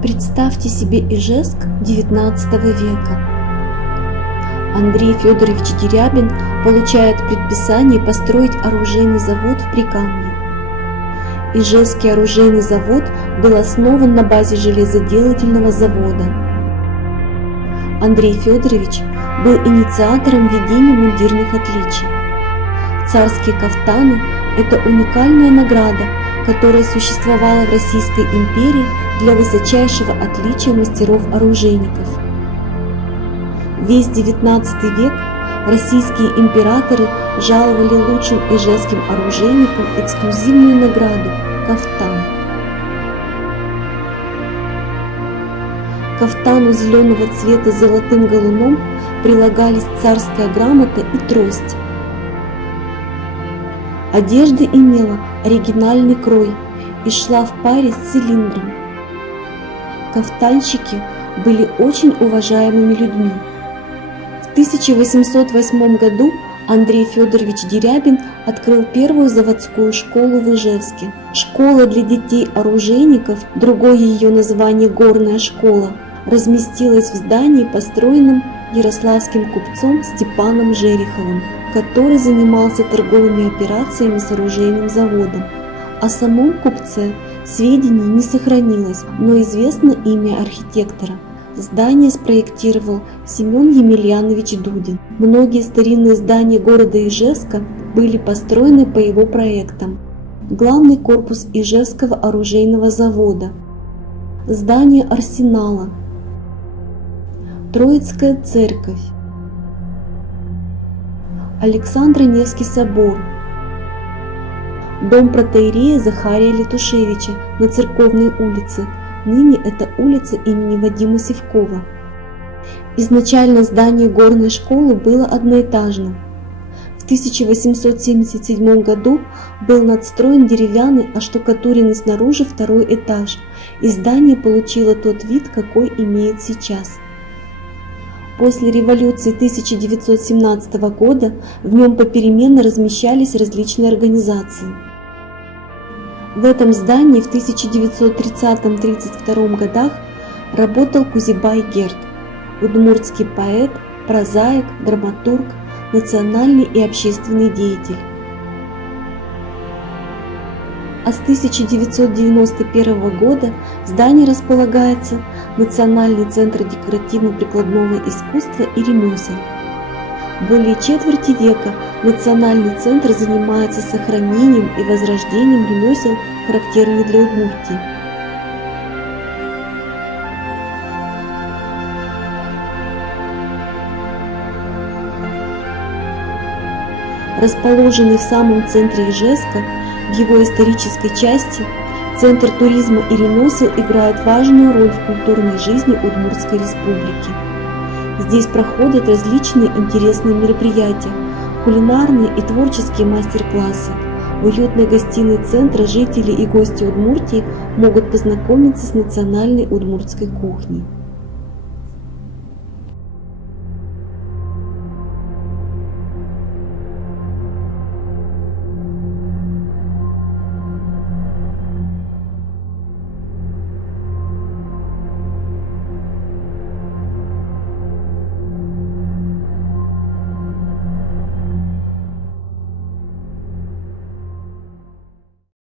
Представьте себе Ижевск XIX века. Андрей Федорович Дерябин получает предписание построить оружейный завод в Прикамье. Ижевский оружейный завод был основан на базе железоделательного завода. Андрей Федорович был инициатором введения мундирных отличий. Царские кафтаны – это уникальная награда, которая существовала в Российской империи для высочайшего отличия мастеров-оружейников. Весь XIX век российские императоры жаловали лучшим ижевским оружейникам эксклюзивную награду – кафтан. К кафтану зеленого цвета с золотым галуном прилагались царская грамота и трость. Одежда имела оригинальный крой и шла в паре с цилиндром. Кафтанщики были очень уважаемыми людьми. В 1808 году Андрей Федорович Дерябин открыл первую заводскую школу в Ижевске. Школа для детей-оружейников, другое ее название «Горная школа», разместилась в здании, построенном ярославским купцом Степаном Жереховым, который занимался торговыми операциями с оружейным заводом. О самом купце сведений не сохранилось, но известно имя архитектора. Здание спроектировал Семен Емельянович Дудин. Многие старинные здания города Ижевска были построены по его проектам. Главный корпус Ижевского оружейного завода, здание арсенала, Троицкая церковь, Александро-Невский собор, дом протоиерея Захария Летушевича на Церковной улице, ныне это улица имени Вадима Сивкова. Изначально здание горной школы было одноэтажным. В 1877 году был надстроен деревянный, оштукатуренный снаружи второй этаж, и здание получило тот вид, какой имеет сейчас. После революции 1917 года в нем попеременно размещались различные организации. В этом здании в 1930-32 годах работал Кузибай-Герд, удмуртский поэт, прозаик, драматург, национальный и общественный деятель. А с 1991 года в здании располагается Национальный центр декоративно-прикладного искусства и ремесел. Более четверти века Национальный центр занимается сохранением и возрождением ремесел, характерных для Удмуртии. Расположенный в самом центре Ижевска, в его исторической части, Центр туризма и ремесел играет важную роль в культурной жизни Удмуртской республики. Здесь проходят различные интересные мероприятия, кулинарные и творческие мастер-классы. В уютной гостиной центра жители и гости Удмуртии могут познакомиться с национальной удмуртской кухней.